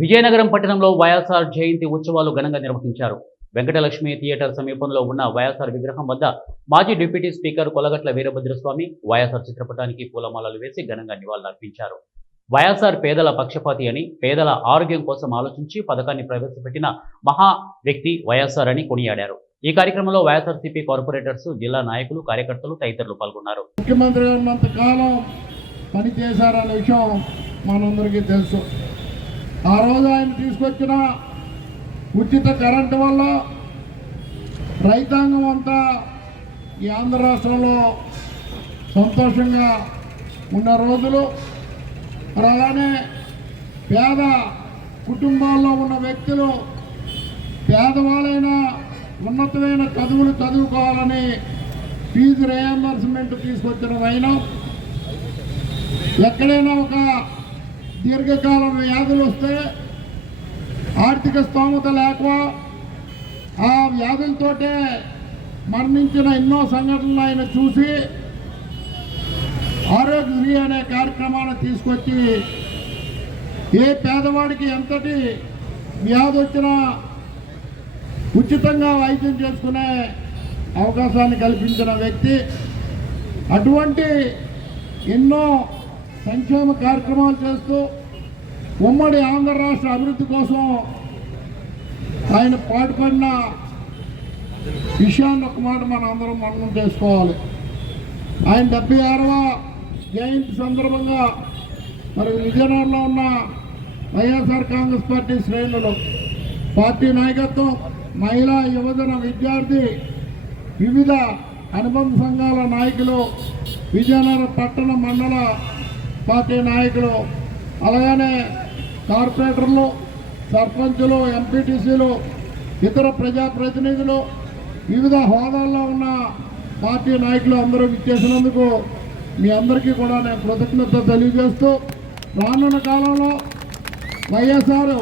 విజయనగరం పట్టణంలో వైఎస్ఆర్ జయంతి ఉత్సవాలు ఘనంగా నిర్వహించారు. వెంకటలక్ష్మి థియేటర్ సమీపంలో ఉన్న వైఎస్ఆర్ విగ్రహం వద్ద మాజీ డిప్యూటీ స్పీకర్ కొలగట్ల వీరభద్రస్వామి వైఎస్ఆర్ చిత్రపటానికి పూలమాలలు వేసి ఘనంగా నివాళులర్పించారు. వైఎస్ఆర్ పేదల పక్షపాతి అని, పేదల ఆరోగ్యం కోసం ఆలోచించి పథకాన్ని ప్రవేశపెట్టిన మహా వ్యక్తి వైఎస్ఆర్ అని కొనియాడారు. ఈ కార్యక్రమంలో వైఎస్ఆర్సీపీ కార్పొరేటర్స్, జిల్లా నాయకులు, కార్యకర్తలు తదితరులు పాల్గొన్నారు. ముఖ్యమంత్రి గారు కాలం పనిచేశారనే విషయం మనందరికీ తెలుసు. ఆ రోజు ఆయన తీసుకొచ్చిన ఉచిత కరెంటు వల్ల రైతాంగం అంతా ఈ ఆంధ్ర రాష్ట్రంలో సంతోషంగా ఉన్న రోజులు. అలానే పేద కుటుంబాల్లో ఉన్న వ్యక్తులు పేదవాళ్ళైనా ఉన్నతమైన చదువులు చదువుకోవాలని ఫీజు రియంబర్స్మెంట్ తీసుకొచ్చినదైనా, ఎక్కడైనా ఒక దీర్ఘకాలం వ్యాధులు వస్తే ఆర్థిక స్తోమత లేక ఆ వ్యాధులతోటే మరణించిన ఎన్నో సంఘటనలు ఆయన చూసి ఆరోగ్యశ్రీ అనే కార్యక్రమాన్ని తీసుకొచ్చి ఏ పేదవాడికి ఎంతటి వ్యాధి వచ్చినా ఉచితంగా వైద్యం చేసుకునే అవకాశాన్ని కల్పించిన వ్యక్తి. అటువంటి ఎన్నో సంక్షేమ కార్యక్రమాలు చేస్తూ ఉమ్మడి ఆంధ్ర రాష్ట్ర అభివృద్ధి కోసం ఆయన పాటుపడిన విషయాన్ని ఒక మాట మన అందరం మననం చేసుకోవాలి. ఆయన 76వ జయంతి సందర్భంగా మరి విజయనగరంలో ఉన్న వైఎస్ఆర్ కాంగ్రెస్ పార్టీ శ్రేణులు, పార్టీ నాయకత్వం, మహిళా, యువజన, విద్యార్థి, వివిధ అనుబంధ సంఘాల నాయకులు, విజయనగరం పట్టణ మండల పార్టీ నాయకులు, అలాగనే కార్పొరేటర్లు, సర్పంచులు, ఎంపీటీసీలు, ఇతర ప్రజాప్రతినిధులు, వివిధ హోదాల్లో ఉన్న పార్టీ నాయకులు అందరూ విచ్చేసినందుకు మీ అందరికీ కూడా నేను కృతజ్ఞత తెలియజేస్తూ, రానున్న కాలంలో వైఎస్ఆర్